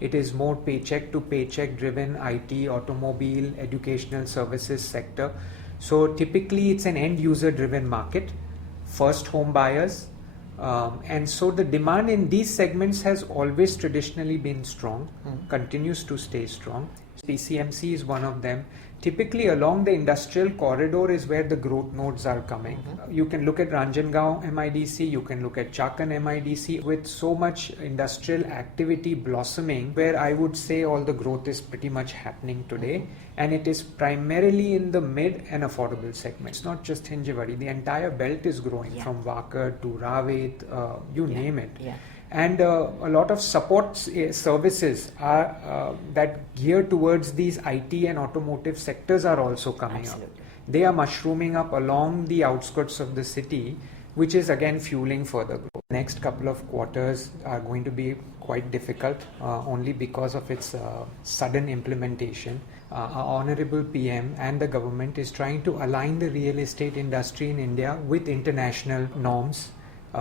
It is more paycheck to paycheck driven IT, automobile, educational services sector. So typically it's an end user driven market, first home buyers. And so the demand in these segments has always traditionally been strong, continues to stay strong. PCMC is one of them. Typically along the industrial corridor is where the growth nodes are coming. You can look at Ranjangaon MIDC, you can look at Chakan MIDC with so much industrial activity blossoming, where I would say all the growth is pretty much happening today. And it is primarily in the mid and affordable segment. It's not just Hinjewadi, the entire belt is growing from Wakad to Rawit, you name it. And a lot of support services are that gear towards these IT and automotive sectors are also coming up. They are mushrooming up along the outskirts of the city, which is again fueling further growth. Next couple of quarters are going to be quite difficult only because of its sudden implementation. Our Honorable PM and the government is trying to align the real estate industry in India with international norms.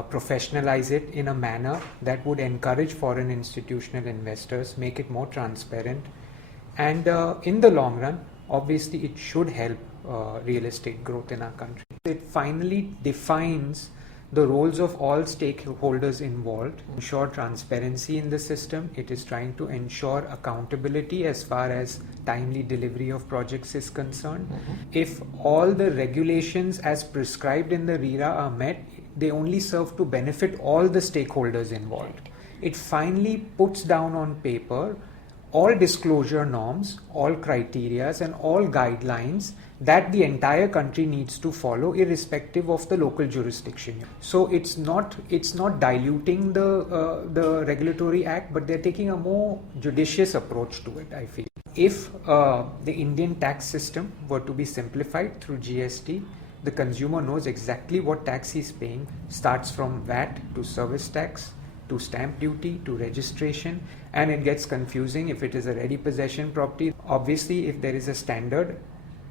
Professionalize it in a manner that would encourage foreign institutional investors, make it more transparent, and in the long run, obviously it should help real estate growth in our country. It finally defines the roles of all stakeholders involved, ensure transparency in the system. It is trying to ensure accountability as far as timely delivery of projects is concerned. If all the regulations as prescribed in the RERA are met, they only serve to benefit all the stakeholders involved. It finally puts down on paper all disclosure norms, all criterias and all guidelines that the entire country needs to follow irrespective of the local jurisdiction. So it's not diluting the regulatory act, but they're taking a more judicious approach to it, I feel. If the Indian tax system were to be simplified through GST, the consumer knows exactly what tax he's paying, starts from VAT to service tax to stamp duty to registration, and it gets confusing if it is a ready possession property. Obviously, if there is a standard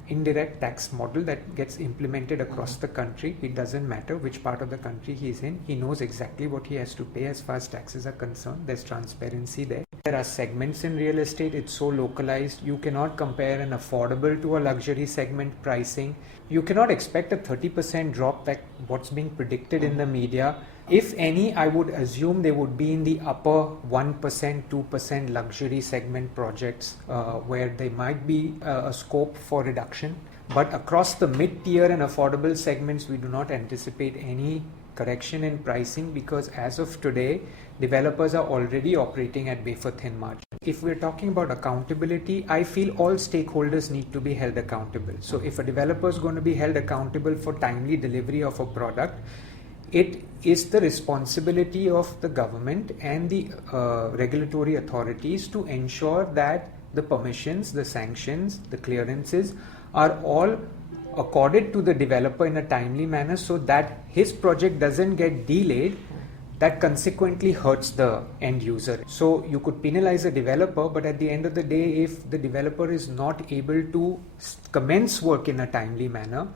indirect tax model that gets implemented across the country, it doesn't matter which part of the country he's in, he knows exactly what he has to pay as far as taxes are concerned. There's transparency there. There are segments in real estate, it's so localized, you cannot compare an affordable to a luxury segment pricing. You cannot expect a 30% drop like what's being predicted in the media. If any, I would assume they would be in the upper 1%, 2% luxury segment projects where there might be a scope for reduction. But across the mid-tier and affordable segments, we do not anticipate any correction in pricing because as of today, developers are already operating at wafer-thin margin. If we're talking about accountability, I feel all stakeholders need to be held accountable. So if a developer is going to be held accountable for timely delivery of a product, it is the responsibility of the government and the regulatory authorities to ensure that the permissions, the sanctions, the clearances are all accorded to the developer in a timely manner so that his project doesn't get delayed. That consequently hurts the end user. So you could penalize a developer, but at the end of the day, if the developer is not able to commence work in a timely manner,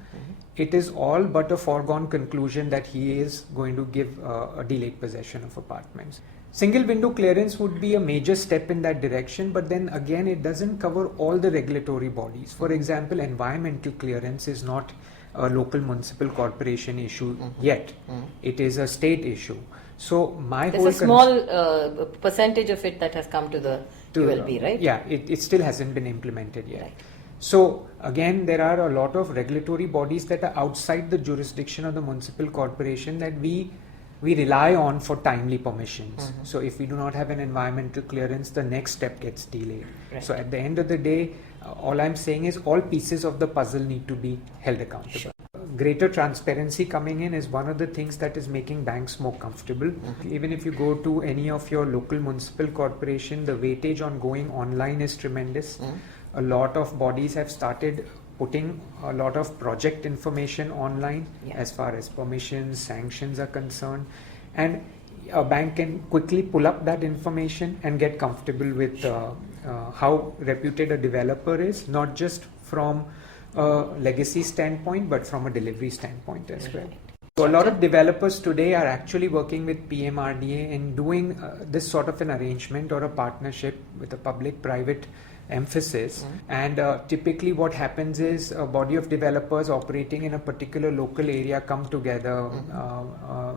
it is all but a foregone conclusion that he is going to give a delayed possession of apartments. Single window clearance would be a major step in that direction, but then again, it doesn't cover all the regulatory bodies. For example, environmental clearance is not a local municipal corporation issue yet. It is a state issue. So there's a small percentage of it that has come to the ULB, right? Yeah, it still hasn't been implemented yet. Right. So again, there are a lot of regulatory bodies that are outside the jurisdiction of the municipal corporation that we rely on for timely permissions. So if we do not have an environmental clearance, the next step gets delayed. Right. So at the end of the day, all I'm saying is all pieces of the puzzle need to be held accountable. Sure. Greater transparency coming in is one of the things that is making banks more comfortable. Even if you go to any of your local municipal corporation, the weightage on going online is tremendous. A lot of bodies have started putting a lot of project information online as far as permissions, sanctions are concerned, and a bank can quickly pull up that information and get comfortable with how reputed a developer is, not just from a legacy standpoint but from a delivery standpoint as well. So a lot of developers today are actually working with PMRDA and doing this sort of an arrangement or a partnership with a public-private emphasis. And typically what happens is a body of developers operating in a particular local area come together,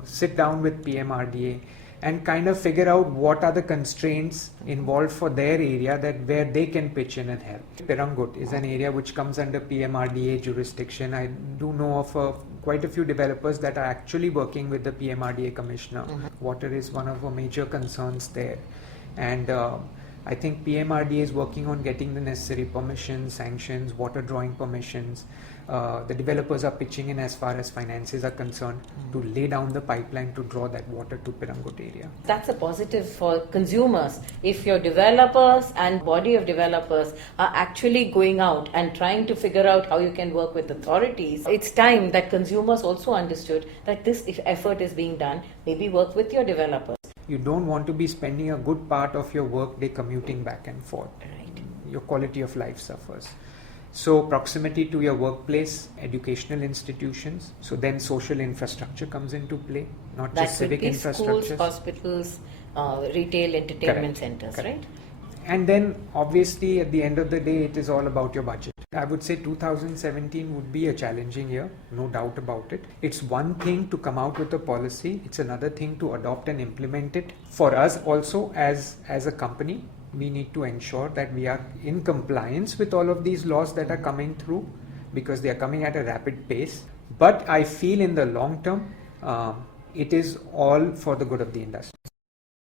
sit down with PMRDA and kind of figure out what are the constraints involved for their area that where they can pitch in and help. Pirangut is an area which comes under PMRDA jurisdiction. I do know of quite a few developers that are actually working with the PMRDA commissioner. Water is one of the major concerns there, and I think PMRDA is working on getting the necessary permissions, sanctions, water drawing permissions. The developers are pitching in as far as finances are concerned to lay down the pipeline to draw that water to Pirangut area. That's a positive for consumers. If your developers and body of developers are actually going out and trying to figure out how you can work with authorities, it's time that consumers also understood that this effort is being done. Maybe work with your developers. You don't want to be spending a good part of your work day commuting back and forth. Right. Your quality of life suffers. So proximity to your workplace, educational institutions, so then social infrastructure comes into play, not That just civic infrastructure. Schools, hospitals, retail, entertainment Correct. centers, Correct. right? And then obviously at the end of the day it is all about your budget. I would say 2017 would be a challenging year, no doubt about it. It's one thing to come out with a policy, it's another thing to adopt and implement it. For us also as a company, we need to ensure that we are in compliance with all of these laws that are coming through, because they are coming at a rapid pace. But I feel in the long term, it is all for the good of the industry.